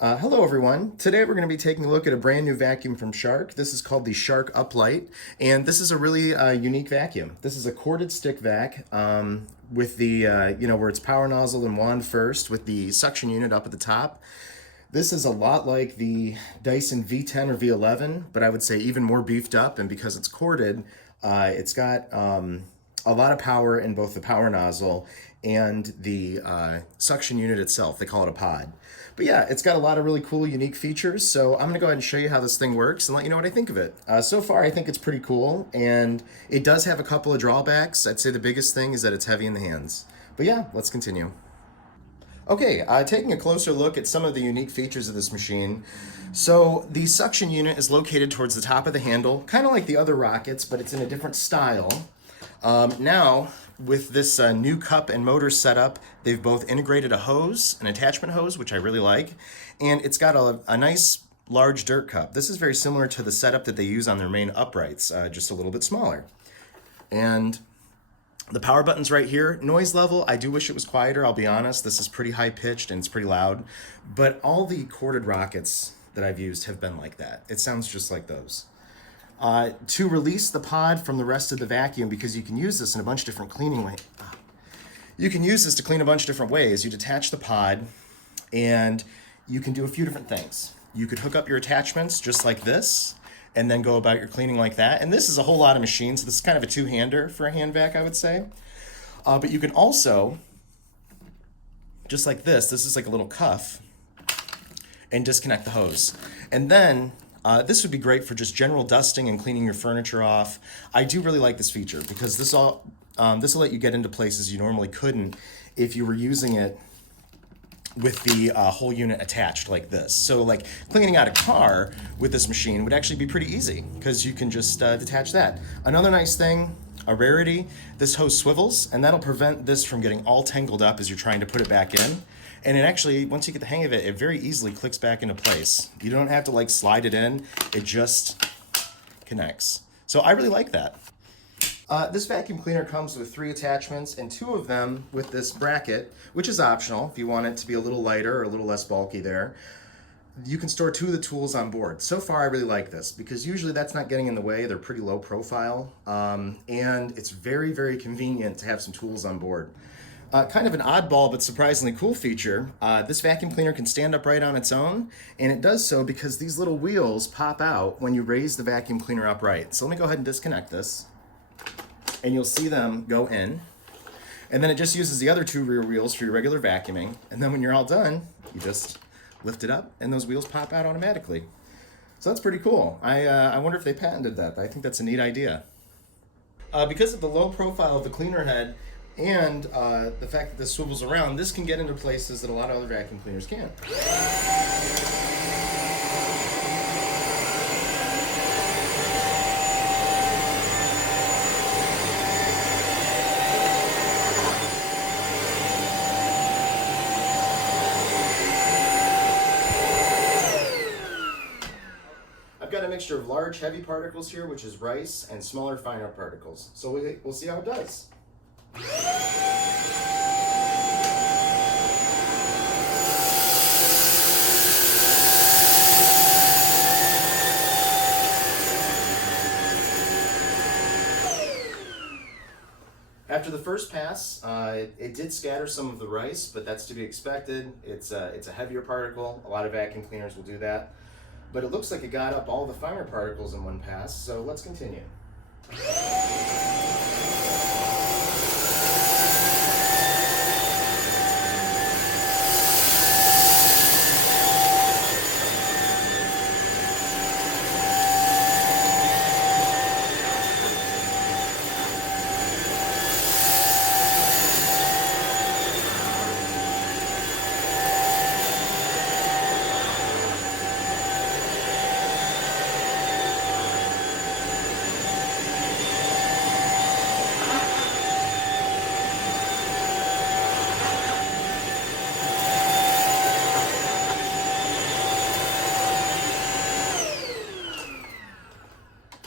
Hello everyone. Today we're going to be taking a look at a brand new vacuum from Shark. This is called the Shark Uplight, and this is a really unique vacuum. This is a corded stick vac with the, where it's power nozzle and wand first with the suction unit up at the top. This is a lot like the Dyson V10 or V11, but I would say even more beefed up, and because it's corded, it's got a lot of power in both the power nozzle and the suction unit itself. They call it a pod. But yeah, it's got a lot of really cool, unique features. So I'm gonna go ahead and show you how this thing works and let you know what I think of it. So far, I think it's pretty cool, and it does have a couple of drawbacks. I'd say the biggest thing is that it's heavy in the hands. But yeah, let's continue. Okay, taking a closer look at some of the unique features of this machine. So the suction unit is located towards the top of the handle, kind of like the other rockets, but it's in a different style. Now, with this new cup and motor setup, they've both integrated a hose, an attachment hose, which I really like, and it's got a nice large dirt cup. This is very similar to the setup that they use on their main uprights, just a little bit smaller. And the power button's right here. Noise level, I do wish it was quieter, I'll be honest. This is pretty high pitched and it's pretty loud, but all the corded rockets that I've used have been like that. It sounds just like those. To release the pod from the rest of the vacuum, because you can use this in a bunch of different cleaning ways. You can use this to clean a bunch of different ways. You detach the pod and you can do a few different things. You could hook up your attachments just like this and then go about your cleaning like that. And this is a whole lot of machines. So this is kind of a two-hander for a hand vac, I would say. But you can also, just like this is like a little cuff, and disconnect the hose. And then this would be great for just general dusting and cleaning your furniture off. I do really like this feature because this will let you get into places you normally couldn't if you were using it with the whole unit attached like this. So like cleaning out a car with this machine would actually be pretty easy because you can just detach that. Another nice thing, a rarity, this hose swivels, and that'll prevent this from getting all tangled up as you're trying to put it back in. And it actually, once you get the hang of it, it very easily clicks back into place. You don't have to like slide it in, it just connects. So I really like that. This vacuum cleaner comes with 3 attachments, and 2 of them with this bracket, which is optional if you want it to be a little lighter or a little less bulky there. You can store 2 of the tools on board. So far I really like this because usually that's not getting in the way. They're pretty low profile, and it's very, very convenient to have some tools on board. Kind of an oddball but surprisingly cool feature, this vacuum cleaner can stand upright on its own, and it does so because these little wheels pop out when you raise the vacuum cleaner upright. So let me go ahead and disconnect this, and you'll see them go in. And then it just uses the other 2 rear wheels for your regular vacuuming, and then when you're all done, you just lift it up and those wheels pop out automatically. So that's pretty cool. I wonder if they patented that, but I think that's a neat idea. Because of the low profile of the cleaner head, and the fact that this swivels around, this can get into places that a lot of other vacuum cleaners can't. I've got a mixture of large, heavy particles here, which is rice, and smaller, finer particles. So we'll see how it does. After the first pass, it did scatter some of the rice, but that's to be expected. It's a heavier particle. A lot of vacuum cleaners will do that. But it looks like it got up all the finer particles in one pass, so let's continue.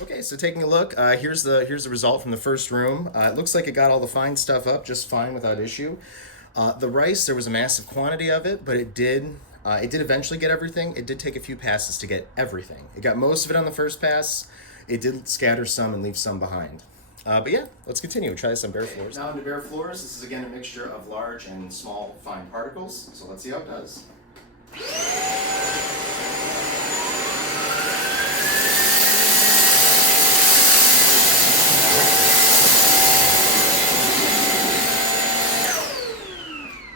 Okay, so taking a look, here's the result from the first room. It looks like it got all the fine stuff up just fine without issue. The rice, there was a massive quantity of it, but it did It did eventually get everything. It did take a few passes to get everything. It got most of it on the first pass. It did scatter some and leave some behind. But yeah, let's continue. Try this on bare floors. Now into bare floors, this is again a mixture of large and small fine particles. So let's see how it does.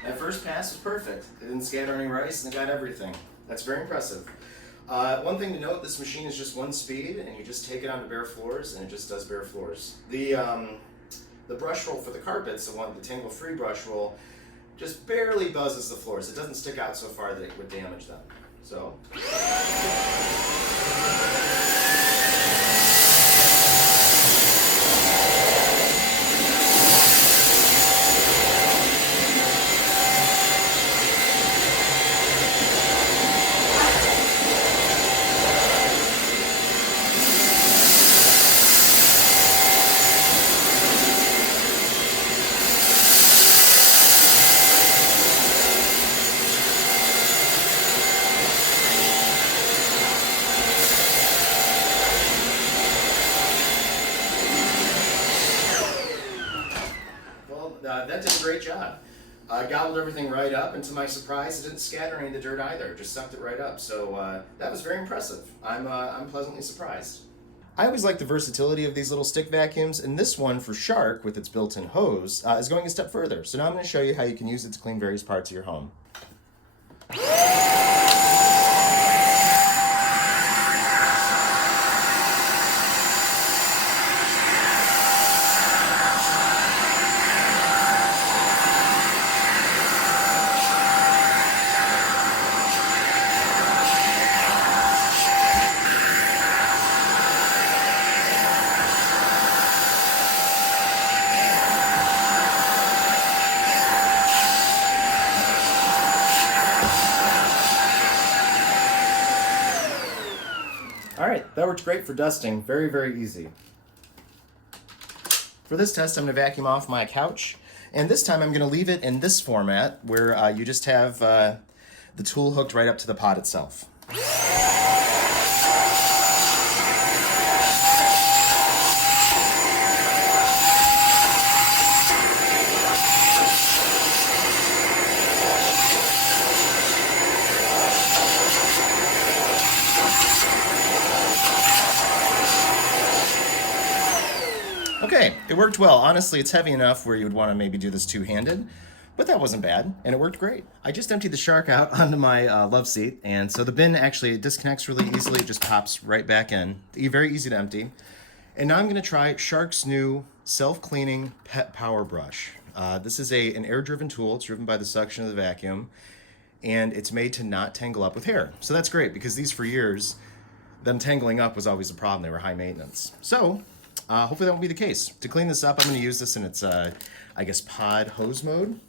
That first pass was perfect. It didn't scatter any rice and it got everything. That's very impressive. One thing to note, this machine is just one speed, and you just take it onto bare floors, and it just does bare floors. The brush roll for the carpets, the tangle-free brush roll, just barely buzzes the floors. It doesn't stick out so far that it would damage them. So. That did a great job. Gobbled everything right up, and to my surprise, it didn't scatter any of the dirt either. It just sucked it right up. So that was very impressive. I'm pleasantly surprised. I always like the versatility of these little stick vacuums, and this one for Shark with its built-in hose is going a step further. So now I'm going to show you how you can use it to clean various parts of your home. All right, that worked great for dusting. Very, very easy. For this test, I'm going to vacuum off my couch, and this time I'm going to leave it in this format where you just have the tool hooked right up to the pot itself. Okay, it worked well. Honestly, it's heavy enough where you would want to maybe do this two-handed, but that wasn't bad, and it worked great. I just emptied the Shark out onto my love seat, and so the bin actually disconnects really easily. It just pops right back in. Very easy to empty. And now I'm going to try Shark's new self-cleaning pet power brush. This is an air-driven tool. It's driven by the suction of the vacuum, and it's made to not tangle up with hair. So that's great, because these for years, them tangling up was always a problem. They were high maintenance. So hopefully that won't be the case. To clean this up, I'm going to use this in its, I guess, pod hose mode.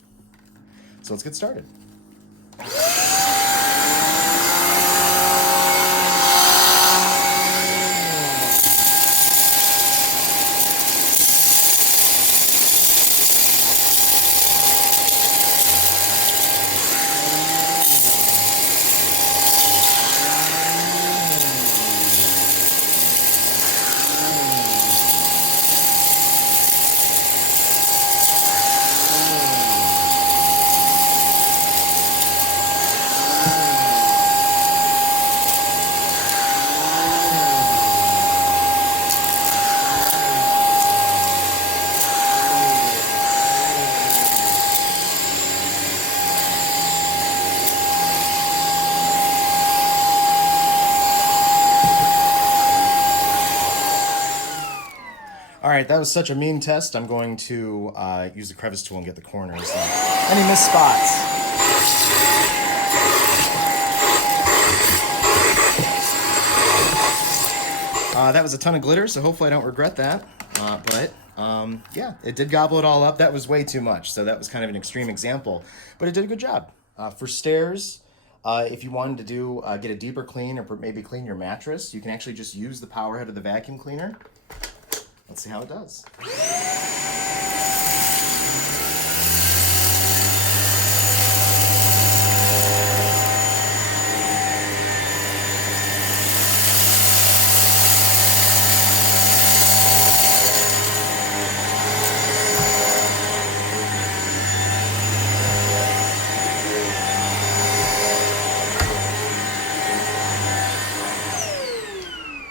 So let's get started. All right, that was such a mean test. I'm going to use the crevice tool and get the corners. Any missed spots? That was a ton of glitter, so hopefully I don't regret that. Yeah, it did gobble it all up. That was way too much, so that was kind of an extreme example. But it did a good job. For stairs, if you wanted to get a deeper clean or maybe clean your mattress, you can actually just use the power head of the vacuum cleaner. Let's see how it does.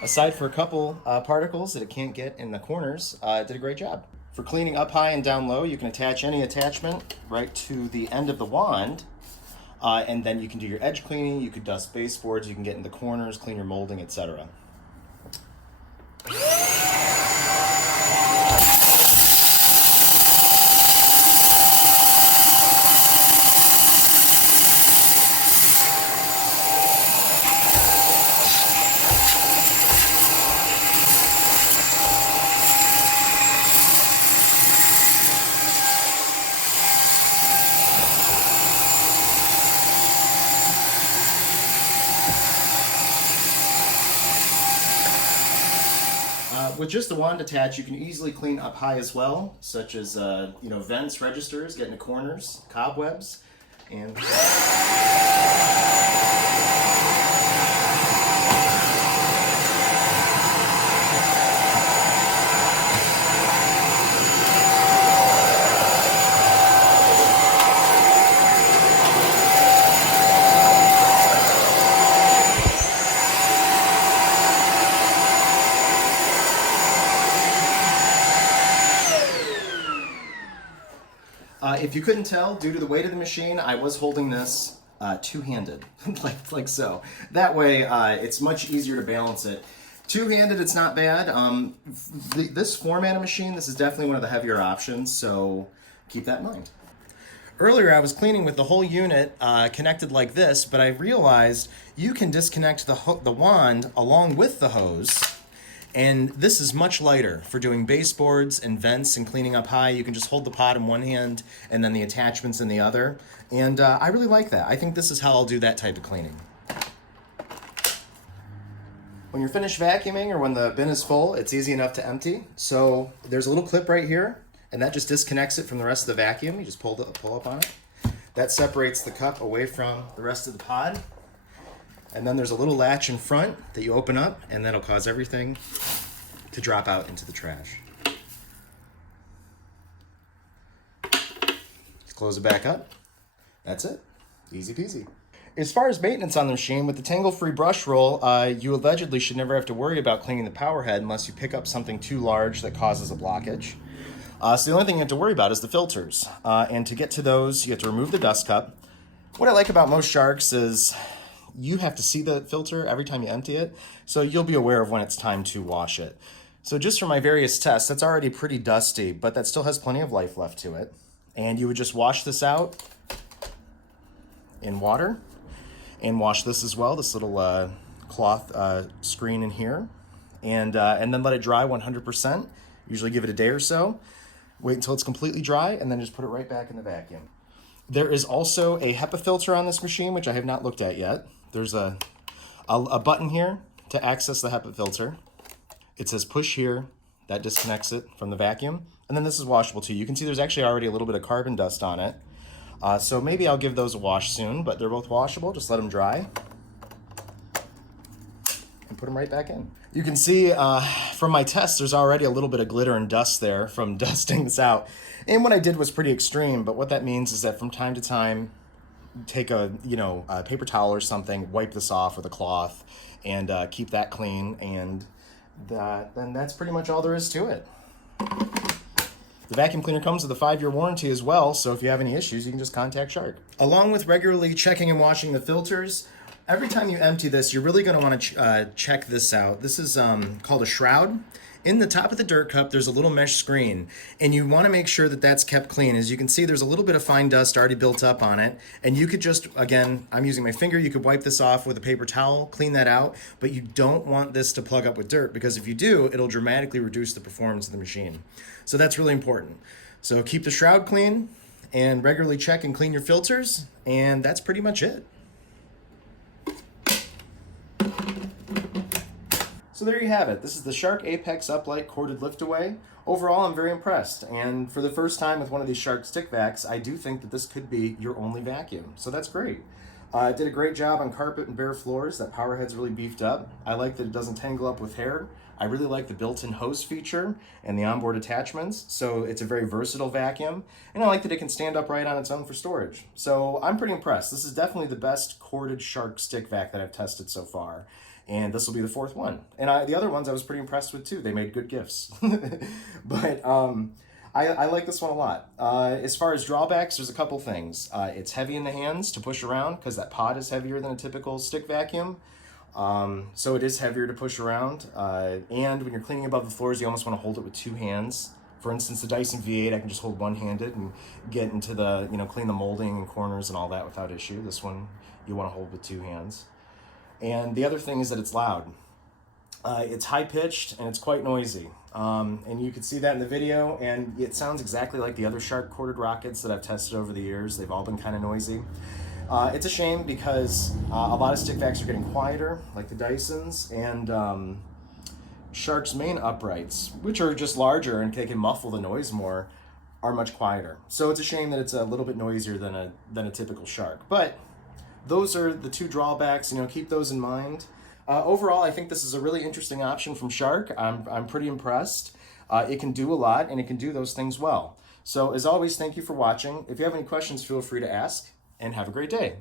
Aside for a couple particles that it can't get in the corners, it did a great job. For cleaning up high and down low, you can attach any attachment right to the end of the wand, and then you can do your edge cleaning, you could dust baseboards, you can get in the corners, clean your molding, etc. With just the wand attached, you can easily clean up high as well, such as vents, registers, get into corners, cobwebs, and if you couldn't tell, due to the weight of the machine, I was holding this two-handed, like so. That way, it's much easier to balance it. Two-handed, it's not bad. This format of machine, this is definitely one of the heavier options, so keep that in mind. Earlier, I was cleaning with the whole unit connected like this, but I realized you can disconnect the wand along with the hose. And this is much lighter for doing baseboards and vents and cleaning up high. You can just hold the pot in one hand and then the attachments in the other. And I really like that. I think this is how I'll do that type of cleaning. When you're finished vacuuming or when the bin is full, it's easy enough to empty. So there's a little clip right here, and that just disconnects it from the rest of the vacuum. You just pull up on it. That separates the cup away from the rest of the pod. And then there's a little latch in front that you open up, and that'll cause everything to drop out into the trash. Just close it back up. That's it. Easy peasy. As far as maintenance on the machine, with the tangle-free brush roll, you allegedly should never have to worry about cleaning the power head unless you pick up something too large that causes a blockage. So the only thing you have to worry about is the filters. And to get to those, you have to remove the dust cup. What I like about most Sharks is you have to see the filter every time you empty it, so you'll be aware of when it's time to wash it. So just from my various tests, that's already pretty dusty, but that still has plenty of life left to it. And you would just wash this out in water, and wash this as well, this little cloth screen in here, and then let it dry 100%. Usually give it a day or so. Wait until it's completely dry, and then just put it right back in the vacuum. There is also a HEPA filter on this machine, which I have not looked at yet. There's a button here to access the HEPA filter. It says push here. That disconnects it from the vacuum. And then this is washable too. You can see there's actually already a little bit of carbon dust on it. So maybe I'll give those a wash soon, but they're both washable. Just let them dry and put them right back in. You can see from my test, there's already a little bit of glitter and dust there from dusting this out. And what I did was pretty extreme, but what that means is that from time to time, take a paper towel or something, wipe this off with a cloth, and keep that clean, and then that's pretty much all there is to it. The vacuum cleaner comes with a 5-year warranty as well, so if you have any issues, you can just contact Shark. Along with regularly checking and washing the filters, every time you empty this, you're really going to want to check this out. This is called a shroud. In the top of the dirt cup, there's a little mesh screen, and you want to make sure that that's kept clean. As you can see, there's a little bit of fine dust already built up on it, and you could just, again, I'm using my finger, you could wipe this off with a paper towel, clean that out, but you don't want this to plug up with dirt, because if you do, it'll dramatically reduce the performance of the machine. So that's really important. So keep the shroud clean, and regularly check and clean your filters, and that's pretty much it. So there you have it. This is the Shark Apex Uplight Corded Liftaway. Overall, I'm very impressed. And for the first time with one of these Shark stick vacs, I do think that this could be your only vacuum. So that's great. It did a great job on carpet and bare floors. That power head's really beefed up. I like that it doesn't tangle up with hair. I really like the built-in hose feature and the onboard attachments. So it's a very versatile vacuum. And I like that it can stand upright on its own for storage. So I'm pretty impressed. This is definitely the best corded Shark stick vac that I've tested so far. and this will be the fourth one. And the other ones I was pretty impressed with too. They made good gifts. But I like this one a lot. As far as drawbacks, there's a couple things. It's heavy in the hands to push around because that pod is heavier than a typical stick vacuum. So it is heavier to push around. And when you're cleaning above the floors, you almost want to hold it with two hands. For instance, the Dyson V8, I can just hold one-handed and get into the, clean the molding and corners and all that without issue. This one, you want to hold with two hands. And the other thing is that it's loud. It's high-pitched and it's quite noisy. And you can see that in the video, and it sounds exactly like the other Shark corded rockets that I've tested over the years. They've all been kind of noisy. It's a shame because a lot of stick vacs are getting quieter, like the Dysons, and Shark's main uprights, which are just larger and they can muffle the noise more, are much quieter. So it's a shame that it's a little bit noisier than a typical Shark. But those are the two drawbacks. Keep those in mind. Overall, I think this is a really interesting option from Shark. I'm pretty impressed. It can do a lot, and it can do those things well. So as always, thank you for watching. If you have any questions, feel free to ask, and have a great day.